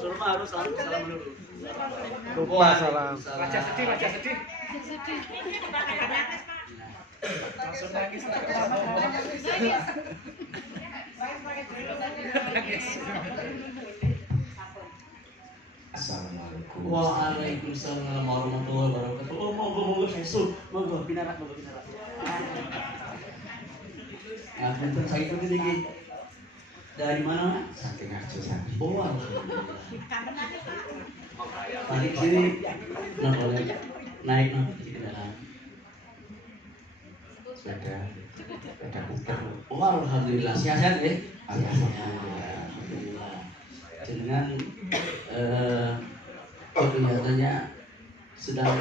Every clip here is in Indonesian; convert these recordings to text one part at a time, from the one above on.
Rasul mah harus salam dulu. Lupa salam. Wajah sedih. Langsung nangis. Assalamualaikum. Waalaikumsalam warahmatullahi wabarakatuh. Oh, monggo sesu. Monggo pinarak. Nah, punten sakitu iki. Dari mana? Saking Arjo Sandi. Oh, alhamdulillah. Tadi sini naik di kendaraan. Sepeda puter. Oh, alhamdulillah. Sehat ya? Alhamdulillah. Dengan kelihatannya sedang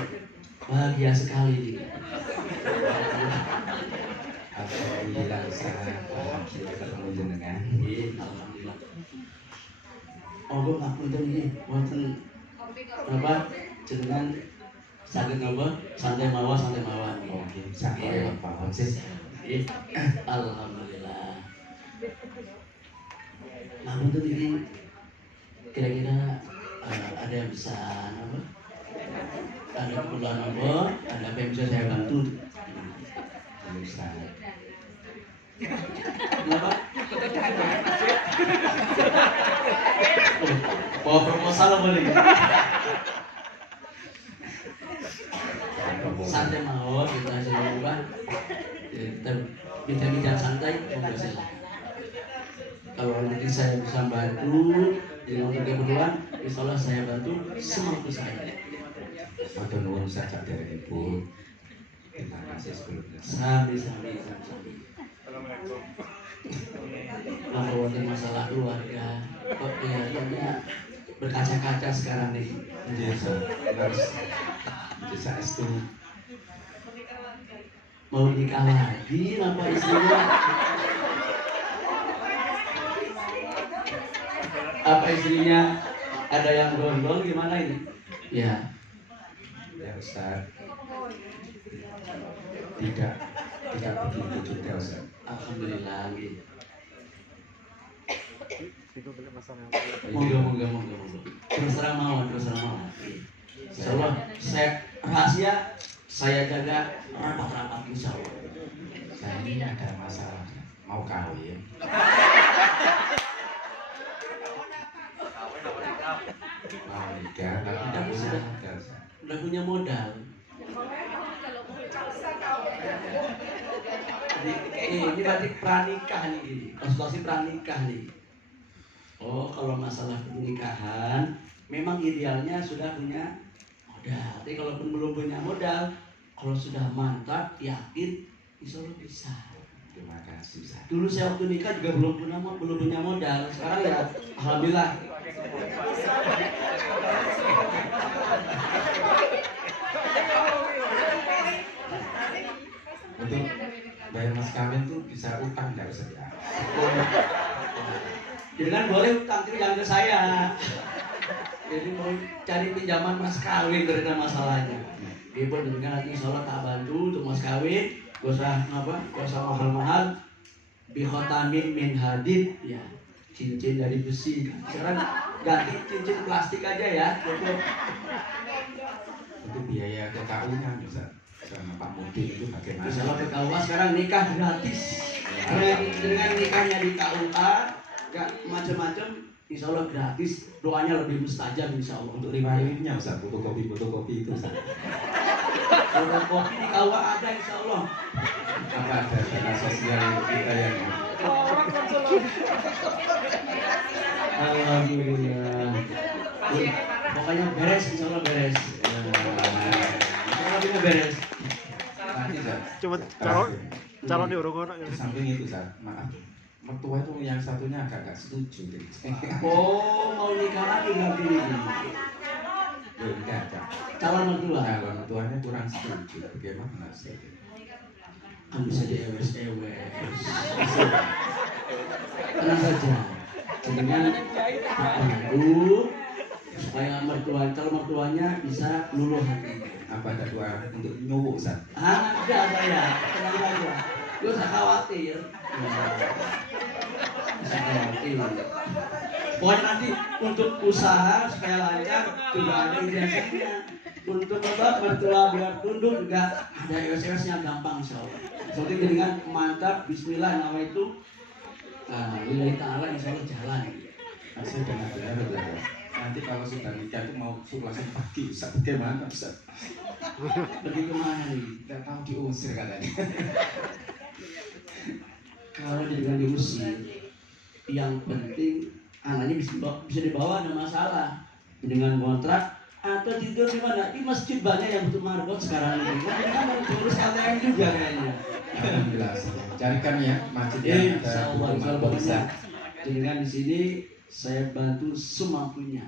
bahagia sekali. Alhamdulillah saya bahagia ketemu jenengan. Alhamdulillah. Oh, gue ngapunten ini, wonten apa jenengan saged napa santai mawon. Oke, sampai paham sih. Alhamdulillah. Ngapunten ini kira-kira ada yang bisa apa? Ada keperluan apa? Ada apa yang bisa saya bantu? Bisa. Kenapa? Bawa proposal apa nih? Santai mawon kita hasilnya bukan. Kita bincang santai, monggo silakan. Kalau nanti saya bisa bantu untuk keperluan, insya Allah saya bantu semampu saya. Matur nuwun saja dari Ibu. Terima kasih sebelumnya. Sami. Assalamualaikum. Kalau wonten masalah keluarga, kok kelihatannya berkaca-kaca sekarang nih. Iya, harus bisa itu. Mau nikah lagi, apa istrinya? Apa istrinya ada yang gondol gimana ini? Ya. Ya Ustaz. Tidak begitu juga Ustaz. Alhamdulillah. Monggo. Moga. Terus terang mawon. Insyaallah saya rahasia saya jaga rapat-rapat insyaallah. Saya ini ada masalah mau kawin. Mau nikah, tapi sudah ada. Udah punya modal. Ini berarti pranikah nih, konsultasi pranikah nih. Oh, kalau masalah pernikahan, memang idealnya sudah punya modal. Tapi kalaupun belum punya modal, kalau sudah mantap, yakin, insya Allah bisa. Terima kasih Ustaz. Dulu saya waktu nikah juga belum punya modal. Sekarang ya, alhamdulillah. Untuk bayar mas kawin tuh bisa utang nggak Ustaz ya? Jangan boleh utang, tapi jangan ke saya. Jadi mau cari pinjaman mas kawin karena masalahnya. Ibu dengan nanti insya Allah tak bantu untuk mas kawin. Gak usah mahal-mahal. Bikhotamin min hadid, ya cincin dari besi. Sekarang ganti cincin plastik aja ya. Untuk biaya KKU-nya Ustaz sama Pak Mudin itu bagaimana? Insya Allah KUA sekarang nikah gratis. Dengan nikahnya di KUA, gak macam-macam. Insya Allah gratis. Doanya lebih mustajab insya Allah. Untuk riwayatnya Ustaz, fotokopi itu Ustaz. Fotokopi di KUA ada insya Allah. Apa ada dana sosial kita yang Alhamdulillah. Pokoknya beres, insya Allah beres. Insya Allah kita beres. nanti Ustaz? Coba calon di urung Di samping itu Ustaz, maaf. Mertua itu yang satunya agak setuju. Oh, mau nikah lagi berarti ini. Belum ada. Calon mertua. Calon mertuanya kurang setuju. Bagaimana sih? Kan bisa diewes. Tenang saja. Dengan bantu supaya calon mertuanya bisa luluh hati. Apa ada doa untuk nyuwuk Ustaz? Ada saya, tenang aja. Gak usah khawatir. Gak usah khawatir. Pokoknya nanti untuk usaha supaya lancar juga ada ijazahnya. Untuk mertua biar tunduk juga ada SMS-nya gampang insyaallah. Soalnya dengan mantap Bismillah nama itu lillahi ta'ala insyaallah jalan. Saya dengar ya. Nanti kalau sudah nikah itu mau suruh langsung pergi, Ustaz. Bagaimana, Ustaz? Pergi kemana nih? Tidak mau diusir katanya. Kalau dengan diusir, yang penting anaknya bisa dibawa, ada masalah dengan kontrak atau tidur di mana? Di masjid banyak yang butuh marbot sekarang ini. Kan urus KTM juga kayaknya. Alhamdulillah. Carikan ya masjid yang ada buku marbot, Ustaz. Dengan di sini saya bantu semampunya.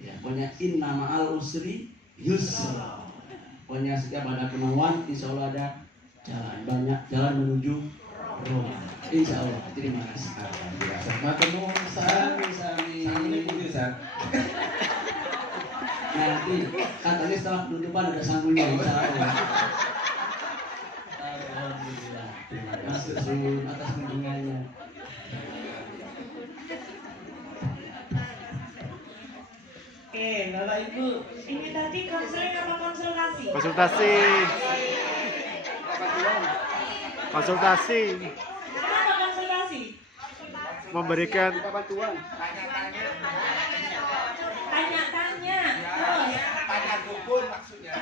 Ya, pokoknya inna ma'al usri yusra. Pokoknya setiap ada kemauan, insya Allah ada jalan, banyak jalan menuju Roma. Insya Allah. Terima kasih. Alhamdulillah. Matur nuwun, Ustaz. Sami. Assalamualaikum, Ustaz. Nanti katanya setelah penutupan ada sanggulnya insya Allah. Alhamdulillah. Terima Matur kasih. suwun atas kunjungannya. Oke, Bapak Ibu, ini tadi konseling apa konsultasi? Konsultasi. Konsultasi. Kenapa konsultasi? Memberikan Tanya-tanya. Terus, Tanya dukun maksudnya.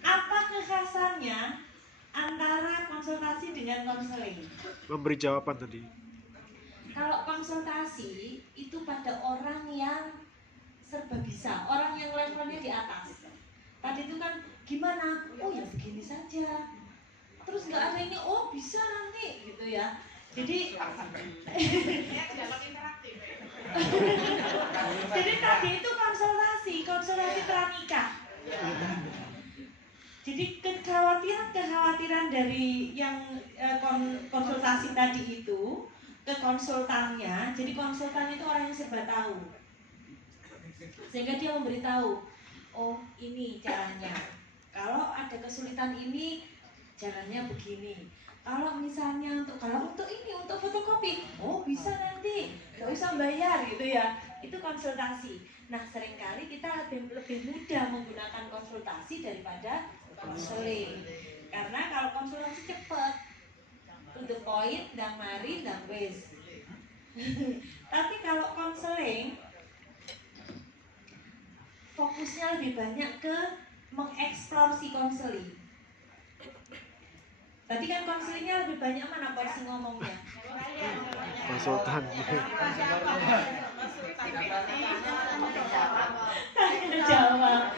apa kekhasannya antara konsultasi dengan konseling? memberi jawaban tadi. Kalau konsultasi itu pada orang yang serba bisa, orang yang levelnya di atas. Tadi itu kan gimana? Oh ya begini saja. Terus nggak ada ini, oh bisa nanti gitu ya. Jadi jadi tadi itu konsultasi pranikah. Jadi kekhawatiran dari yang konsultasi tadi itu ke konsultannya. Jadi konsultan itu orang yang serba tahu, sehingga dia memberitahu, oh ini caranya. Kalau ada kesulitan ini, jalannya begini. Kalau misalnya kalau untuk ini untuk fotokopi, oh bisa nanti, nggak usah bayar gitu ya. Itu konsultasi. Nah seringkali kita lebih mudah menggunakan konsultasi daripada konseling. Karena kalau konsultasi cepat, to the point, dan mari, dan wes. Tapi kalau konseling, fokusnya lebih banyak ke mengeksplor si konseling. Tadi kan konselingnya lebih banyak mana porsi ngomongnya? Konsultan. Tanya jawab.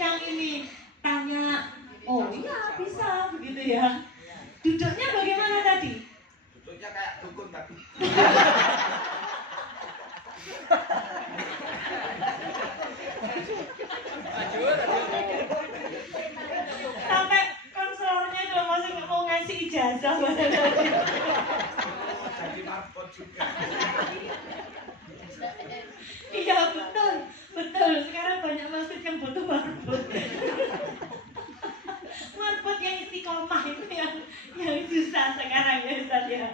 Yang ini tanya, oh iya bisa begitu ya. Duduknya bagaimana tadi? Duduknya kayak dukun tapi. Sampai konselornya itu masih mau ngasih ijazah pada tadi. Jadi marbot juga. Iya betul, betul. Sekarang banyak masjid yang butuh marbot. Marbot yang istiqomah itu yang susah sekarang ya Ustaz ya.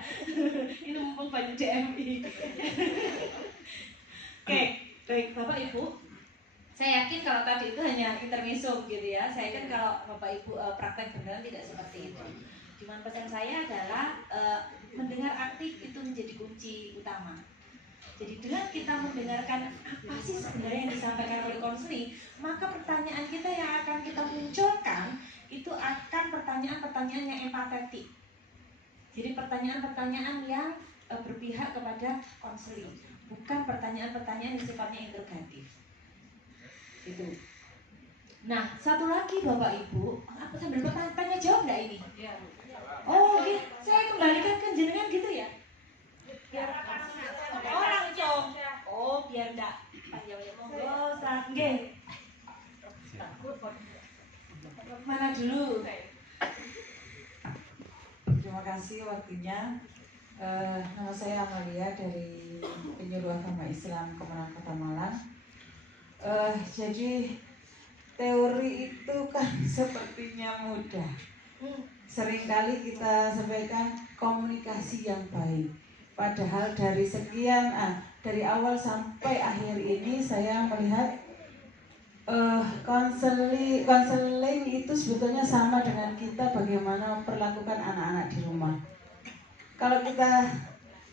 Ini mumpung banyak DMI. Oke, baik Bapak Ibu. Saya yakin kalau tadi itu hanya intermezzo gitu ya. Saya yakin kalau Bapak Ibu praktek beneran tidak seperti itu. Cuman pesan saya adalah mendengar aktif itu menjadi kunci utama. Jadi dengan kita mendengarkan apa sih sebenarnya yang disampaikan oleh konseling, maka pertanyaan kita yang akan kita munculkan itu akan pertanyaan-pertanyaan yang empatetik. Jadi pertanyaan-pertanyaan yang berpihak kepada konseling, bukan pertanyaan-pertanyaan yang sifatnya interrogatif. Itu. Nah, satu lagi Bapak Ibu, apa sambil bertanya jawab nggak ini? Oh, gitu. Saya kembalikan ke jenengan gitu ya. Biar oh langsung. Oh, biar enggak panjang-panjang monggo, Ustaz. Nggih. Mana dulu? Terima kasih waktunya. Nama saya Amalia dari Penyuluh Agama Islam Kemenang Kota Malang. Jadi teori itu kan sepertinya mudah. Seringkali kita sampaikan komunikasi yang baik. Padahal dari dari awal sampai akhir ini saya melihat konseling itu sebetulnya sama dengan kita bagaimana memperlakukan anak-anak di rumah. Kalau kita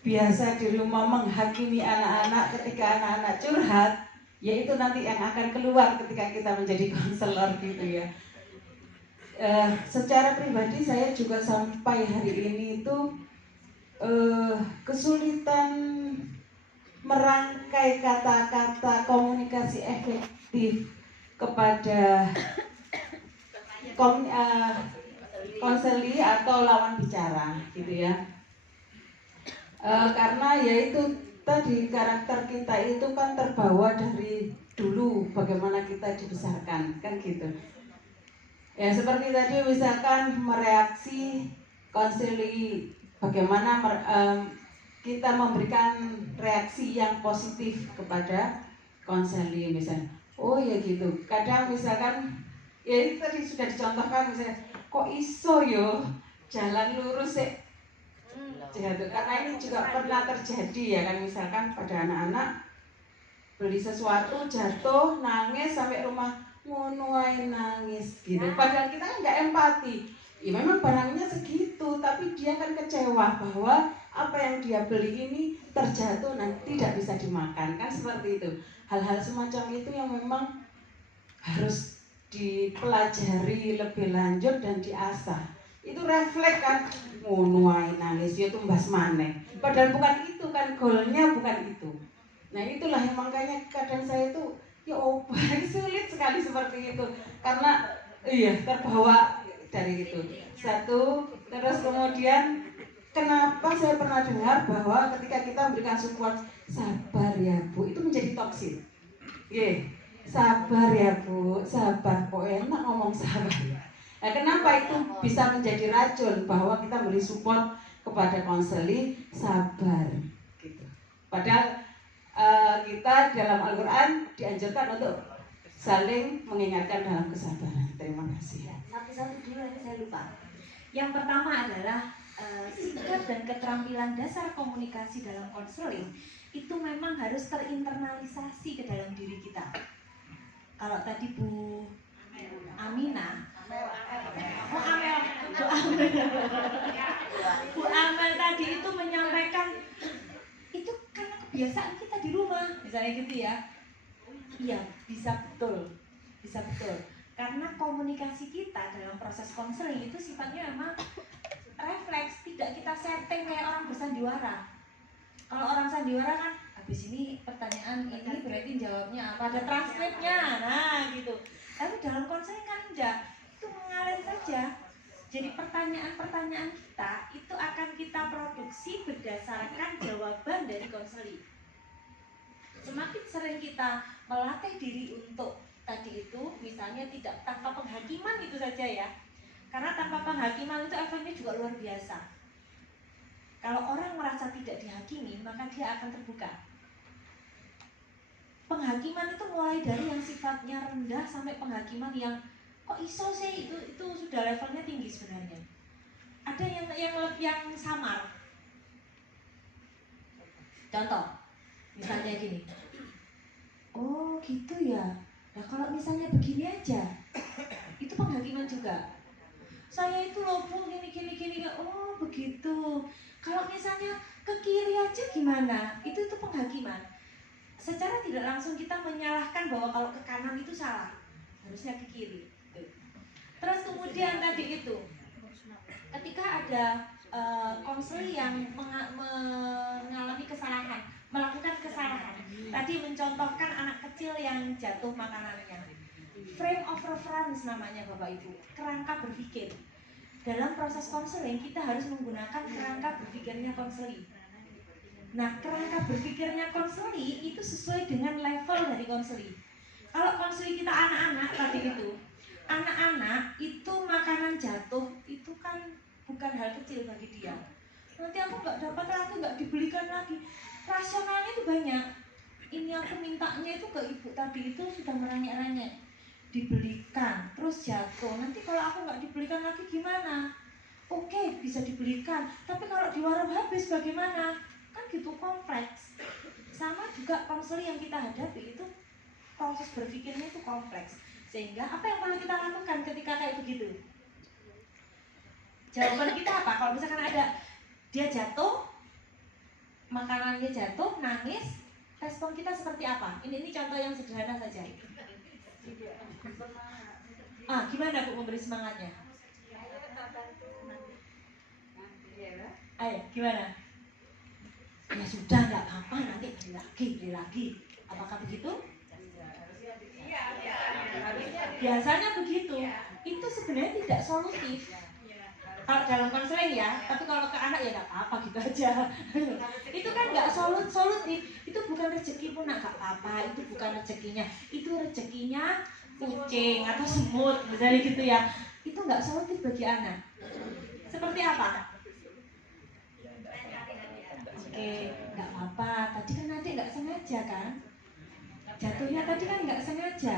biasa di rumah menghakimi anak-anak ketika anak-anak curhat, ya itu nanti yang akan keluar ketika kita menjadi konselor gitu ya. Secara pribadi saya juga sampai hari ini itu kesulitan merangkai kata-kata komunikasi efektif kepada konseli atau lawan bicara gitu ya. Karena yaitu tadi karakter kita itu kan terbawa dari dulu bagaimana kita dibesarkan kan gitu. Ya seperti tadi misalkan mereaksi konseli, bagaimana kita memberikan reaksi yang positif kepada konseli misalnya. Oh ya gitu. Kadang misalkan ya itu tadi sudah dicontohkan misalnya, kok iso yo jalan lurus sih jatuh. Karena ini juga pernah terjadi ya kan, misalkan pada anak-anak beli sesuatu jatuh nangis sampai rumah ngono ae nangis gitu. Padahal kita kan nggak empati. Ya memang barangnya segitu, tapi dia kan kecewa bahwa apa yang dia beli ini terjatuh dan tidak bisa dimakan kan, seperti itu. Hal-hal semacam itu yang memang harus dipelajari lebih lanjut dan diasah. Itu refleks kan, ngono ae nangis ya tumbas maneh. Padahal bukan itu kan, goalnya bukan itu. Nah itulah yang makanya kadang saya itu ya sulit sekali seperti itu, karena terbawa dari itu. Satu, terus kemudian kenapa saya pernah dengar bahwa ketika kita memberikan support, sabar ya Bu, itu menjadi toksik. Sabar ya Bu, sabar, kok enak ngomong sabar. Nah, kenapa itu bisa menjadi racun bahwa kita beri support kepada konseli sabar gitu. Padahal kita dalam Al-Quran dianjurkan untuk saling mengingatkan dalam kesabaran. Terima kasih. Satu-satu dulu nanti saya lupa. Yang pertama adalah sikap dan keterampilan dasar komunikasi dalam konseling itu memang harus terinternisasi ke dalam diri kita. Kalau tadi Bu Amina, Bu Amel tadi itu menyampaikan itu karena kebiasaan kita di rumah, misalnya gitu ya. Iya, bisa betul. Karena komunikasi kita dalam proses konseling itu sifatnya memang refleks, tidak kita setting kayak orang bersandiwara. Kalau orang sandiwara kan habis ini pertanyaan ini berarti jawabnya apa, ada transkripnya, nah gitu. Tapi dalam konseling kan enggak, itu mengalir saja. Jadi pertanyaan-pertanyaan kita itu akan kita produksi berdasarkan jawaban dari konseling. Semakin sering kita melatih diri untuk tadi itu, misalnya tidak tanpa penghakiman itu saja ya. Karena tanpa penghakiman itu efeknya juga luar biasa. Kalau orang merasa tidak dihakimi, maka dia akan terbuka. Penghakiman itu mulai dari yang sifatnya rendah sampai penghakiman yang kok iso sih, itu sudah levelnya tinggi sebenarnya. Ada yang samar. Contoh, misalnya gini. Oh gitu ya. Nah kalau misalnya begini aja, itu penghakiman juga. Saya itu loh Bu gini. Oh begitu. Kalau misalnya ke kiri aja gimana? Itu penghakiman. Secara tidak langsung kita menyalahkan bahwa kalau ke kanan itu salah, harusnya ke kiri. Terus kemudian tadi itu, ketika ada konseli yang mengalami kesalahan, melakukan kesalahan, tadi mencontohkan anak kecil yang jatuh makanannya. Frame of reference namanya Bapak Ibu, kerangka berpikir. Dalam proses konseling kita harus menggunakan kerangka berpikirnya konseli. Nah, kerangka berpikirnya konseli itu sesuai dengan level dari konseli. Kalau konseli kita anak-anak tadi itu, anak-anak itu makanan jatuh itu kan bukan hal kecil bagi dia. Nanti aku nggak dapat lagi, nggak dibelikan lagi. Rasionalnya itu banyak. Ini aku mintanya itu ke ibu tadi itu sudah merengek-rengek. Dibelikan, terus jatuh. Nanti kalau aku nggak dibelikan lagi gimana? oke, bisa dibelikan. Tapi kalau di warung habis bagaimana? Kan gitu, kompleks. Sama juga konseling yang kita hadapi itu proses berpikirnya itu kompleks. Sehingga apa yang perlu kita lakukan ketika kayak begitu? Jawaban kita apa? Kalau misalkan ada dia jatuh, makanannya jatuh, nangis, respon kita seperti apa? Ini contoh yang sederhana saja. Gimana Bu memberi semangatnya? Ayo, gimana? Ya sudah, nggak apa-apa, nanti beli lagi. Apakah begitu? Biasanya begitu. Itu sebenarnya tidak solutif. Kalau dalam konseling ya, tapi kalau ke anak ya nggak apa-apa gitu aja. Itu kan nggak solutif. Itu bukan rezeki pun nggak apa-apa. Itu bukan rezekinya. Itu rezekinya kucing atau semut misalnya gitu ya. Itu nggak solutif bagi anak. Seperti apa? Oke, nggak apa-apa. Tadi kan adik nggak sengaja kan? Jatuhnya tadi kan nggak sengaja.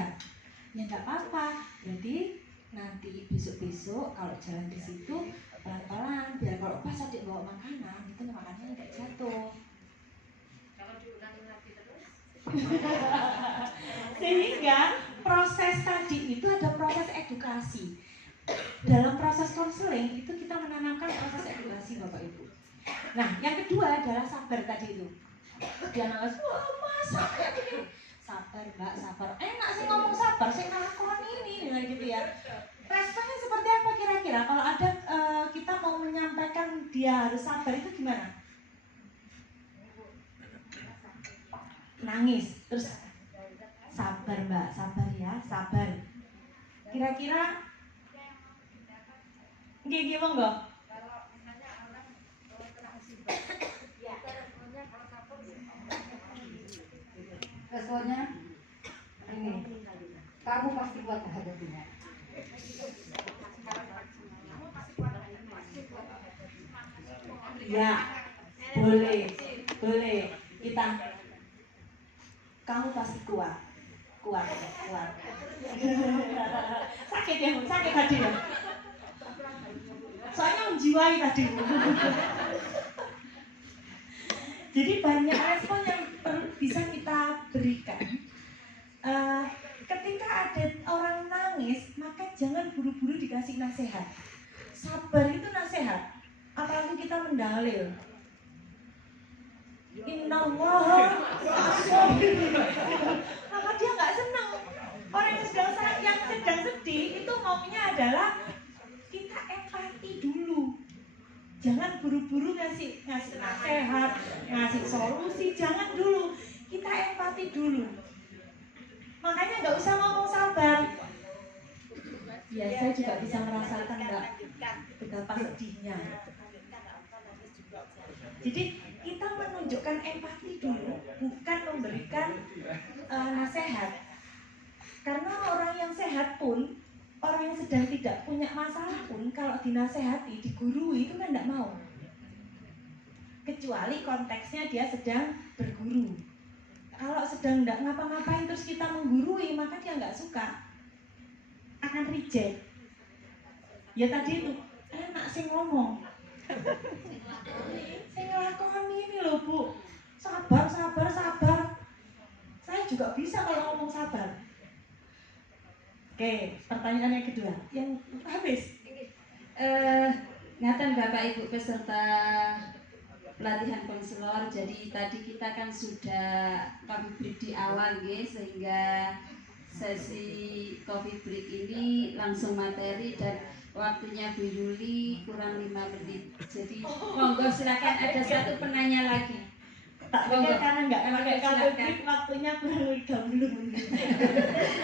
Ya nggak apa-apa. Jadi nanti besok-besok kalau jalan di situ pelan-pelan, biar kalau pas adik bawa makanan itu makanannya nggak jatuh. Kalau diulangi lagi terus. Sehingga proses tadi itu ada proses edukasi. Dalam proses konseling itu kita menanamkan proses edukasi Bapak Ibu. Nah, yang kedua adalah sabar tadi itu. Dia nangis, wah masa kayak gini. Sabar Mbak, sabar. Enak sih ngomong sabar, saya ngelakuin ini, dengan gitu ya. Responnya seperti apa kira-kira? Kalau ada kita mau menyampaikan dia harus sabar itu gimana? Nangis, terus sabar Mbak, sabar ya, sabar. Kira-kira gini monggo. Responnya ini, kamu pasti kuat menghadapinya. Ya, boleh kita. Kamu pasti kuat. Sakit ya, Bu? Sakit tadi ya. Soalnya menjiwai tadi, Bu. Jadi banyak respon yang bisa kita berikan. Ketika ada orang nangis, maka jangan buru-buru dikasih nasihat. Sabar itu nasihat. Apalagi kita mendalil. Innallaha as-sabir. Maka dia nggak senang. Orang yang sedang sedih itu maunya adalah kita empati dulu. Jangan buru-buru ngasih nasihat, ngasih solusi, jangan dulu. Kita empati dulu. Makanya nggak usah ngomong sabar. Ya, saya juga bisa merasakan Mbak betapa sedihnya. Jadi kita menunjukkan empati dulu, bukan memberikan nasihat. Karena orang yang sehat pun, orang yang sedang tidak punya masalah pun, kalau dinasehati, digurui itu kan tidak mau. Kecuali konteksnya dia sedang berguru. Kalau sedang tidak ngapa-ngapain terus kita menggurui, maka dia nggak suka, akan reject. Ya tadi itu enak sih ngomong. Saya ngelakuin ini loh Bu. Sabar. Saya juga bisa kalau ngomong sabar. Oke, pertanyaan yang kedua, yang habis. Ngaten Bapak Ibu peserta pelatihan konselor. Jadi tadi kita kan sudah coffee break di awal nggih, sehingga sesi coffee break ini langsung materi dan waktunya Bu Yuli kurang 5 menit. Jadi monggo silakan, ada satu penanya lagi. Tak pikir karena nggak pakai coffee break waktunya kurang 30 menit.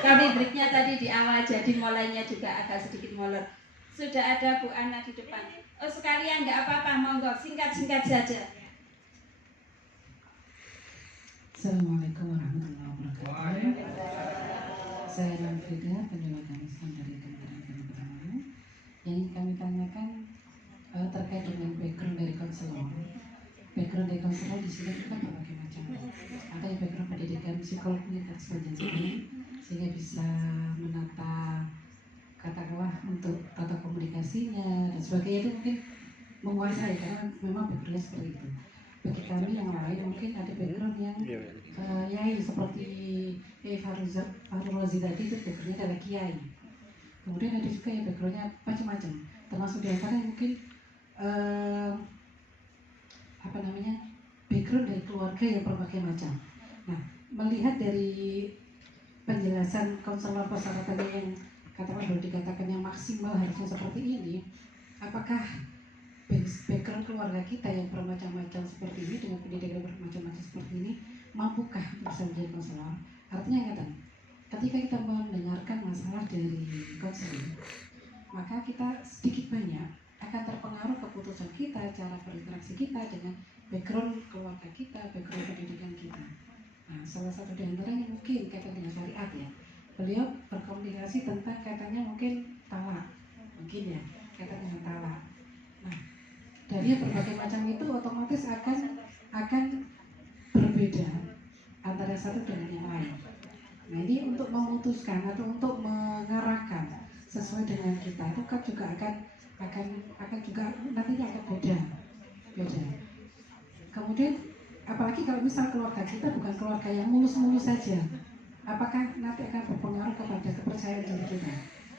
Coffee breaknya tadi di awal, jadi mulainya juga agak sedikit molor. Sudah ada Bu Ana di depan. Oh sekalian nggak apa-apa, monggo singkat-singkat saja. Assalamualaikum warahmatullahi wabarakatuh. Saya Ramfrida, penyelenggara Islam dari Kementerian Agama Pertama. Yang kami tanyakan terkait dengan background dari konselor. Background dari konselor di sini kan berbagai macam. Ada yang background pendidikan psikolognya dan sebagainya, sehingga bisa menata katakanlah untuk tata komunikasinya dan sebagainya itu mungkin menguasai karena memang backgroundnya seperti itu. Bagi kami yang lain mungkin ada background yang yai seperti Farul Rozi tadi itu backgroundnya adalah kiai. Kemudian ada juga yang backgroundnya macam-macam, termasuk diantaranya mungkin background dari keluarga yang berbagai macam. Nah, melihat dari penjelasan konselor persyaratannya yang katakan baru dikatakan yang maksimal harusnya seperti ini, apakah background keluarga kita yang bermacam-macam seperti ini dengan pendidikan bermacam-macam seperti ini mampukah bisa menjadi konselor? Artinya katakan, ketika kita mendengarkan masalah dari konselor, maka kita sedikit banyak akan terpengaruh keputusan kita, cara berinteraksi kita dengan background keluarga kita, background pendidikan kita. Nah, salah satu di antaranya mungkin kaitan dengan syariat ya. Beliau berkomunikasi tentang katanya mungkin talak, mungkin ya kaitan dengan talak. Nah, dari berbagai macam itu otomatis akan berbeda antara satu dengan yang lain. Nah, ini untuk memutuskan atau untuk mengarahkan sesuai dengan kita itu kan juga akan juga nantinya akan beda. Kemudian apalagi kalau misal keluarga kita bukan keluarga yang mulus-mulus saja, apakah nanti akan berpengaruh kepada kepercayaan diri kita?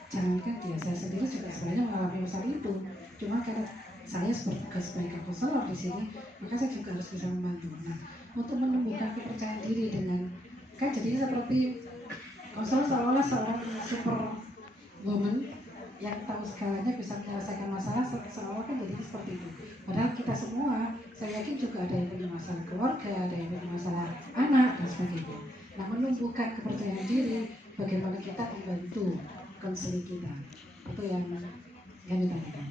Jangankan dia, saya sendiri juga sebenarnya mengalami masalah itu. Cuma karena saya sebagai konselor di sini, maka saya juga harus bisa membantu. Nah, untuk menumbuhkan kepercayaan diri dengan kan jadi seperti konselor seolah-olah seorang super woman yang tahu segalanya bisa menyelesaikan masalah seolah kan jadi seperti itu. Padahal kita semua, saya yakin juga ada yang punya masalah keluarga, ada yang punya masalah anak dan sebagainya. Nah, menumbuhkan kepercayaan diri, bagaimana kita membantu konseling kita, itu yang ditanyakan.